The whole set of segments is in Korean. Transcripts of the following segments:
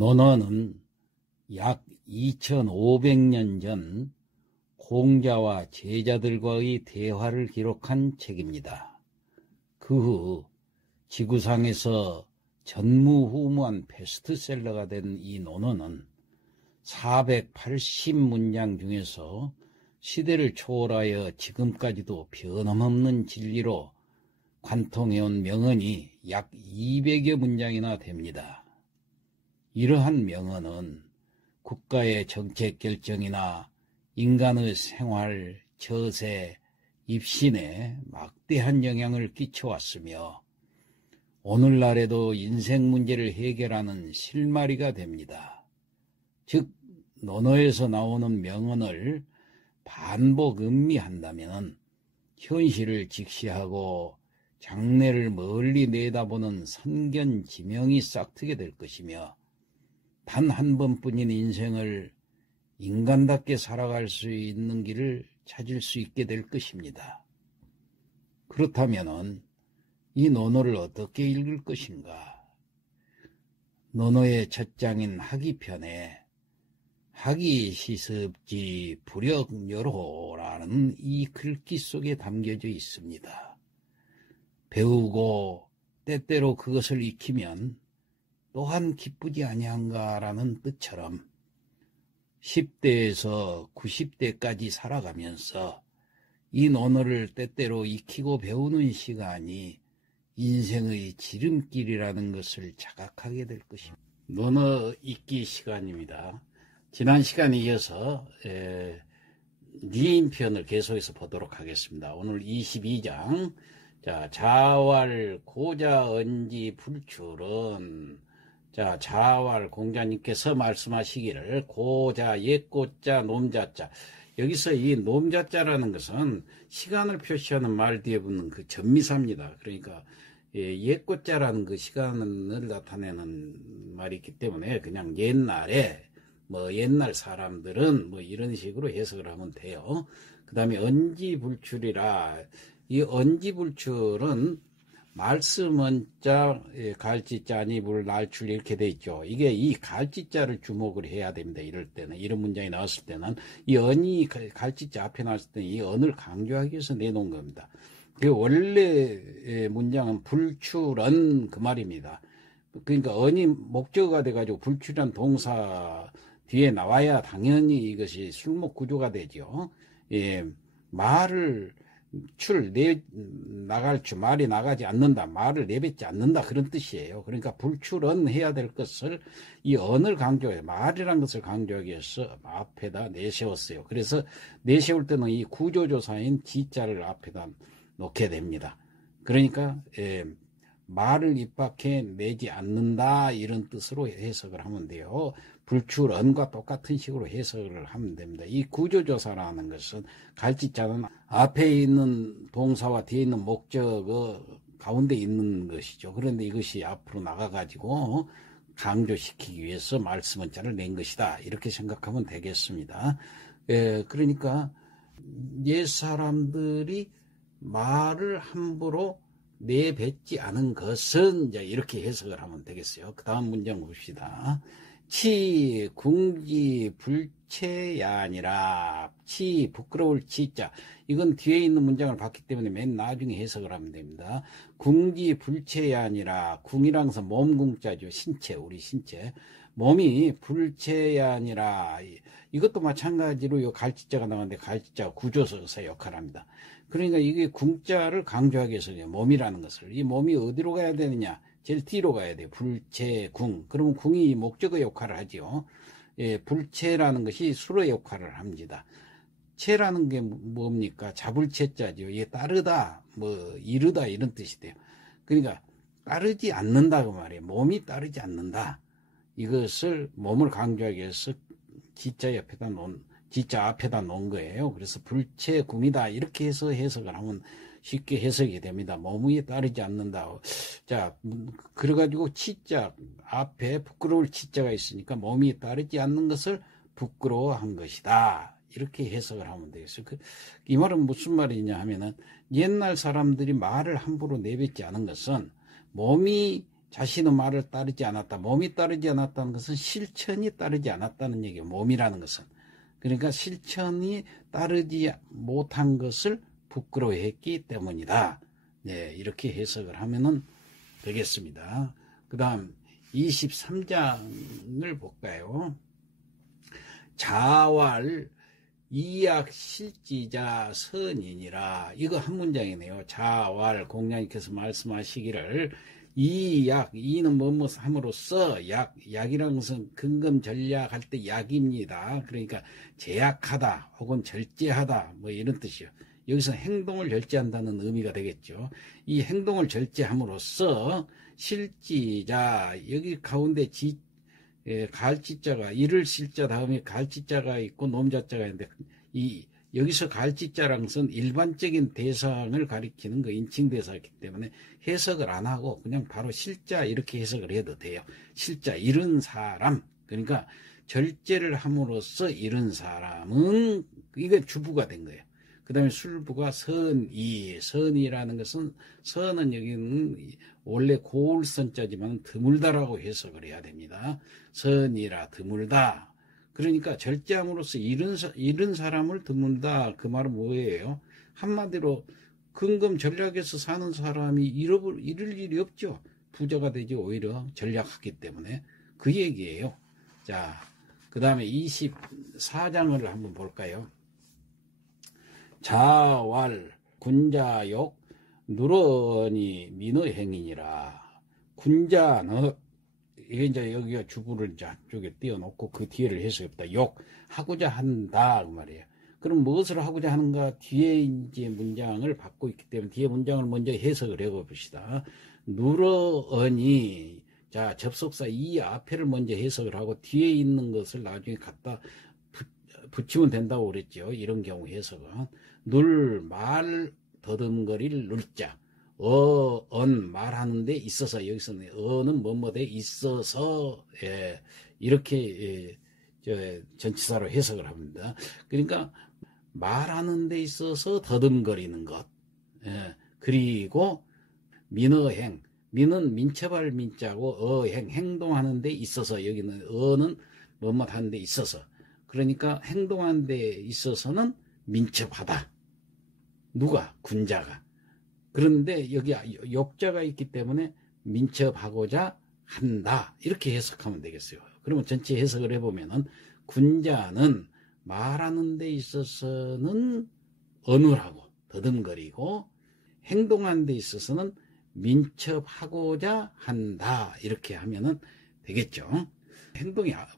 논어는 약 2500년 전 공자와 제자들과의 대화를 기록한 책입니다. 그 후 지구상에서 전무후무한 베스트셀러가 된 이 논어는 480문장 중에서 시대를 초월하여 지금까지도 변함없는 진리로 관통해온 명언이 약 200여 문장이나 됩니다. 이러한 명언은 국가의 정책 결정이나 인간의 생활, 처세, 입신에 막대한 영향을 끼쳐왔으며 오늘날에도 인생 문제를 해결하는 실마리가 됩니다. 즉 논어에서 나오는 명언을 반복 음미한다면 현실을 직시하고 장래를 멀리 내다보는 선견지명이 싹트게 될 것이며 단 한 번뿐인 인생을 인간답게 살아갈 수 있는 길을 찾을 수 있게 될 것입니다. 그렇다면 이 논어를 어떻게 읽을 것인가? 논어의 첫 장인 하기편에 하기 시습지 불역여로라는 이 글귀 속에 담겨져 있습니다. 배우고 때때로 그것을 익히면 또한 기쁘지 아니한가라는 뜻처럼 10대에서 90대까지 살아가면서 이 논어를 때때로 익히고 배우는 시간이 인생의 지름길이라는 것을 자각하게 될 것입니다. 논어 읽기 시간입니다. 지난 시간에 이어서 리인편을 계속해서 보도록 하겠습니다. 오늘 22장. 자, 자왈 고자 언지 불출은, 자, 자왈 공자님께서 말씀하시기를 고자 옛고자 놈자자. 여기서 이 놈자자라는 것은 시간을 표시하는 말 뒤에 붙는 그 전미사입니다. 그러니까 옛고자라는 그 시간을 나타내는 말이 있기 때문에 그냥 옛날에 뭐 옛날 사람들은 뭐 이런 식으로 해석을 하면 돼요. 그 다음에 언지불출이라, 이 언지불출은 말씀은자 갈지자 아니불 날출 이렇게 돼 있죠. 이게 이 갈지자를 주목을 해야 됩니다. 이럴 때는, 이런 문장이 나왔을 때는 이 언이 갈지자 앞에 나왔을 때는 이 언을 강조하기 위해서 내놓은 겁니다. 그 원래 문장은 불출언 그 말입니다. 그러니까 언이 목적어가 돼가지고 불출한 동사 뒤에 나와야 당연히 이것이 술목 구조가 되죠. 예, 말을 나갈 줄, 말이 나가지 않는다, 말을 내뱉지 않는다, 그런 뜻이에요. 그러니까 불출언 해야 될 것을 이 언을 강조해, 말이란 것을 강조하기 위해서 앞에다 내세웠어요. 그래서 내세울 때는 이 구조조사인 지자를 앞에다 놓게 됩니다. 그러니까 말을 입 밖에 내지 않는다, 이런 뜻으로 해석을 하면 돼요. 불출언과 똑같은 식으로 해석을 하면 됩니다. 이 구조조사라는 것은 갈지자는 앞에 있는 동사와 뒤에 있는 목적어 가운데 있는 것이죠. 그런데 이것이 앞으로 나가가지고 강조시키기 위해서 말씀은자를 낸 것이다, 이렇게 생각하면 되겠습니다. 그러니까 옛 사람들이 말을 함부로 내뱉지 않은 것은 이제 이렇게 해석을 하면 되겠어요. 그 다음 문장 봅시다. 치 궁지 불체야 아니라, 치 부끄러울 치자, 이건 뒤에 있는 문장을 봤기 때문에 맨 나중에 해석을 하면 됩니다. 궁지 불체야 아니라, 궁이란 것은 몸궁자죠. 신체, 우리 신체. 몸이 불체야 아니라, 이것도 마찬가지로 요 갈지자가 나왔는데 갈지자가 구조서의 역할을 합니다. 그러니까 이게 궁자를 강조하기 위해서 몸이라는 것을, 이 몸이 어디로 가야 되느냐, 제일 뒤로 가야 돼요. 불체궁. 그러면 궁이 목적어 역할을 하죠. 불체라는 것이 수로 역할을 합니다. 체라는 게 뭡니까? 자불체자죠. 이게 따르다, 뭐 이르다, 이런 뜻이 돼요. 그러니까 따르지 않는다고 말이에요. 몸이 따르지 않는다. 이것을 몸을 강조하기 위해서 지자 앞에다 놓은 거예요. 그래서 불체궁이다, 이렇게 해서 해석을 하면 쉽게 해석이 됩니다. 몸이 따르지 않는다. 자, 그래가지고 치자 앞에 부끄러울 치자가 있으니까 몸이 따르지 않는 것을 부끄러워한 것이다, 이렇게 해석을 하면 되겠어요. 이 말은 무슨 말이냐 하면은, 옛날 사람들이 말을 함부로 내뱉지 않은 것은 몸이 자신의 말을 따르지 않았다. 몸이 따르지 않았다는 것은 실천이 따르지 않았다는 얘기예요. 몸이라는 것은. 그러니까 실천이 따르지 못한 것을 부끄러워했기 때문이다. 네, 이렇게 해석을 하면은 되겠습니다. 그 다음 23장을 볼까요? 자왈 이약 실지자 선인이라. 이거 한 문장이네요. 자왈 공자님께서 말씀하시기를 이약, 이는 뭐뭐 함으로써 약이라는 것은 근검 절약할 때 약입니다. 그러니까 제약하다 혹은 절제하다 뭐 이런 뜻이요. 여기서 행동을 절제한다는 의미가 되겠죠. 이 행동을 절제함으로써 실지자, 여기 가운데 가을지자가 이를 실자 다음에 가을지자가 있고 놈자자가 있는데 여기서 가을지자라는 것은 일반적인 대상을 가리키는 그 인칭대사이기 때문에 해석을 안 하고 그냥 바로 실자 이렇게 해석을 해도 돼요. 실자, 잃은 사람. 그러니까 절제를 함으로써 잃은 사람은 이게 주부가 된 거예요. 그 다음에 술부가 선이라는 것은 선은 여기는 원래 고울선자지만 드물다라고 해석을 해야 됩니다. 선이라 드물다. 그러니까 절제함으로써 잃은 사람을 드문다. 그 말은 뭐예요? 한마디로 근검 전략에서 사는 사람이 잃을 일이 없죠. 부자가 되지 오히려 전략하기 때문에 그 얘기예요. 자, 그 다음에 24장을 한번 볼까요? 자왈 군자욕 누러니 민어행이니라. 군자는 이게 이제 여기가 주부를 이제 한쪽에 띄워놓고 그 뒤에를 해석했다. 욕 하고자 한다 그 말이에요. 그럼 무엇을 하고자 하는가? 뒤에 이제 문장을 받고 있기 때문에 뒤에 문장을 먼저 해석을 해봅시다. 누러니, 자 접속사 이 앞에를 먼저 해석을 하고 뒤에 있는 것을 나중에 갖다 붙이면 된다고 그랬죠. 이런 경우 해석은 말 더듬거릴 눌자, 말하는 데 있어서, 여기서는 어는 뭐뭐에 있어서, 이렇게 전치사로 해석을 합니다. 그러니까 말하는 데 있어서 더듬거리는 것, 그리고 민어행, 민은 민첩할 민자고 행동하는 데 있어서, 여기는 어는 뭐뭐 하는 데 있어서, 그러니까 행동하는 데 있어서는 민첩하다. 누가? 군자가. 그런데 여기 욕자가 있기 때문에 민첩하고자 한다. 이렇게 해석하면 되겠어요. 그러면 전체 해석을 해보면은 군자는 말하는 데 있어서는 어눌하고 더듬거리고 행동하는 데 있어서는 민첩하고자 한다. 이렇게 하면은 되겠죠.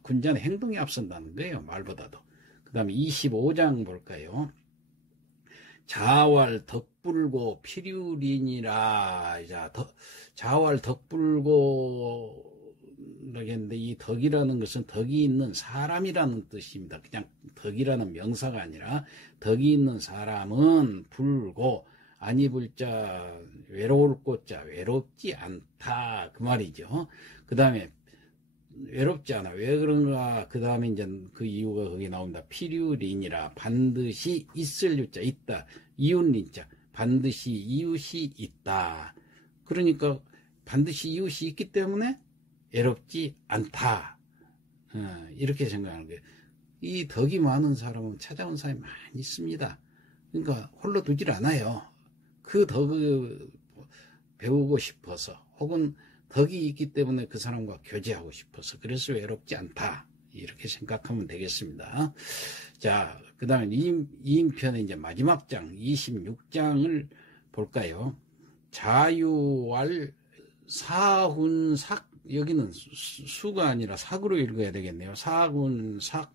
군자는 행동이 앞선다는 거예요. 말보다도. 그 다음에 25장 볼까요? 자왈 덕불고 필유린이라. 자왈 덕불고 그러겠는데 이 덕이라는 것은 덕이 있는 사람이라는 뜻입니다. 그냥 덕이라는 명사가 아니라 덕이 있는 사람은 불고 아니 불자 외로울 꽃자 외롭지 않다 그 말이죠. 그 다음에 외롭지 않아. 왜 그런가? 그 다음에 이제 그 이유가 거기 나옵니다. 필유린이라. 반드시 있을 유자 있다. 이웃린자. 반드시 이웃이 있다. 그러니까 반드시 이웃이 있기 때문에 외롭지 않다. 이렇게 생각하는 거예요. 이 덕이 많은 사람은 찾아온 사람이 많이 있습니다. 그러니까 홀로 두질 않아요. 그 덕을 배우고 싶어서 혹은 덕이 있기 때문에 그 사람과 교제하고 싶어서 그래서 외롭지 않다. 이렇게 생각하면 되겠습니다. 자, 그 다음에 이인편의 이제 마지막 장 26장을 볼까요? 자유왈 사훈삭, 여기는 수가 아니라 삭으로 읽어야 되겠네요. 사군삭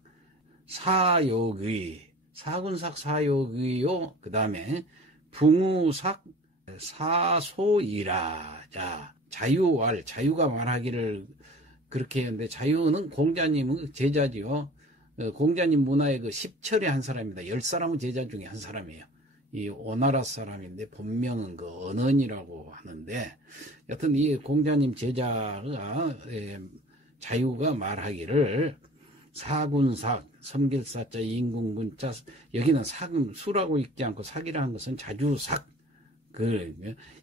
사욕의, 사군삭 사욕의요. 그 다음에 붕우삭 사소이라. 자, 자유왈, 자유가 말하기를 그렇게 했는데, 자유는 공자님은 제자지요. 공자님 문화의 그 10철의 한 사람입니다. 10사람은 제자 중에 한 사람이에요. 이 오나라 사람인데 본명은 그 언언이라고 하는데, 여튼 이 공자님 제자가 자유가 말하기를 사군삭, 섬길사자, 인군군자, 여기는 수라고 읽지 않고 삭이라는 것은 자주삭,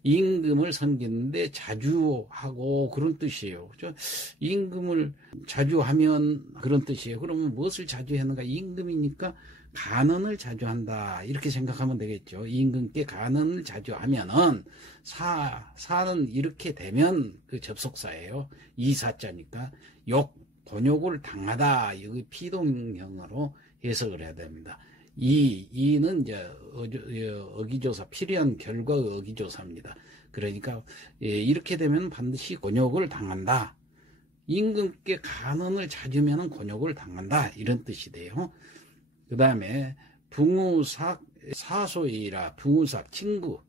임금을 섬기는데 자주 하고 그런 뜻이에요. 그죠? 임금을 자주 하면 그런 뜻이에요. 그러면 무엇을 자주 하는가? 임금이니까 간언을 자주 한다. 이렇게 생각하면 되겠죠. 임금께 간언을 자주 하면은 사는 이렇게 되면 그 접속사예요. 이사자니까 곤욕을 당하다. 여기 피동형으로 해석을 해야 됩니다. 이는 이제 어기조사, 필요한 결과의 어기조사입니다. 그러니까 이렇게 되면 반드시 곤욕을 당한다. 임금께 간언을 자주면 곤욕을 당한다. 이런 뜻이 돼요. 그 다음에 붕우삭, 사소이라, 붕우삭, 친구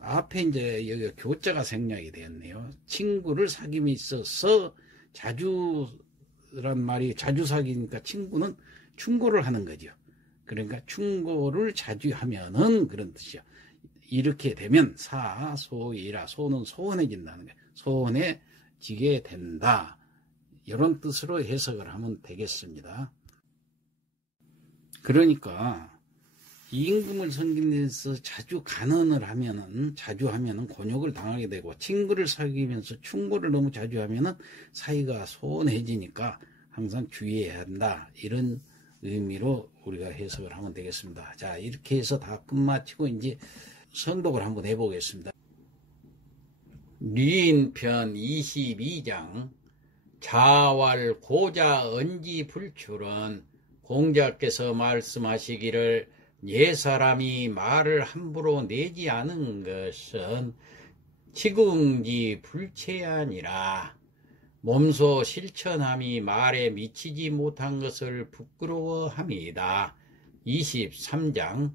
앞에 이제 여기 교자가 생략이 되었네요. 친구를 사귐이 있어서 자주란 말이 자주 사귀니까 친구는 충고를 하는 거죠. 그러니까 충고를 자주 하면은 그런 뜻이요. 이렇게 되면 사소이라, 소는 소원해진다는 거예요. 소원해지게 된다. 이런 뜻으로 해석을 하면 되겠습니다. 그러니까 임금을 섬기면서 자주 간언을 하면은 곤욕을 당하게 되고, 친구를 사귀면서 충고를 너무 자주 하면은 사이가 소원해지니까 항상 주의해야 한다. 이런 의미로 우리가 해석을 하면 되겠습니다. 자, 이렇게 해서 다 끝마치고 이제 선독을 한번 해보겠습니다. 류인편 22장 자왈 고자 언지 불출은 공자께서 말씀하시기를 옛사람이 말을 함부로 내지 않은 것은 지궁지 불체하니라. 몸소 실천함이 말에 미치지 못한 것을 부끄러워함이다. 23장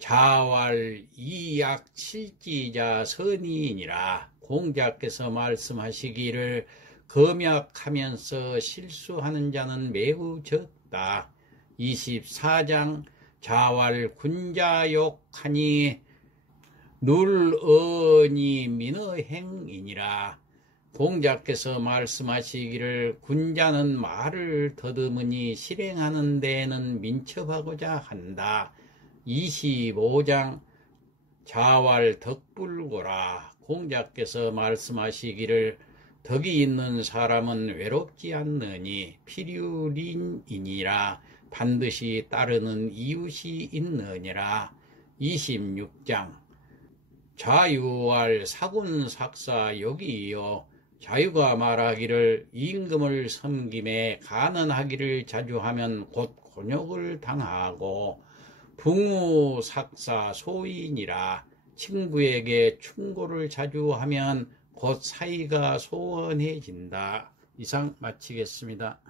자왈 이약 칠지자 선의이니라. 공자께서 말씀하시기를 검약하면서 실수하는 자는 매우 적다. 24장 자왈 군자욕하니 눌어니 민어행이니라. 공자께서 말씀하시기를 군자는 말을 더듬으니 실행하는 데에는 민첩하고자 한다. 25장 자왈 덕불고라. 공자께서 말씀하시기를 덕이 있는 사람은 외롭지 않느니 필유린이니라. 반드시 따르는 이웃이 있느니라. 26장 자유할 사군삭사 여기이요. 자유가 말하기를 임금을 섬김에 간언하기를 자주 하면 곧 곤욕을 당하고, 붕우삭사 소인이라. 친구에게 충고를 자주 하면 곧 사이가 소원해진다. 이상 마치겠습니다.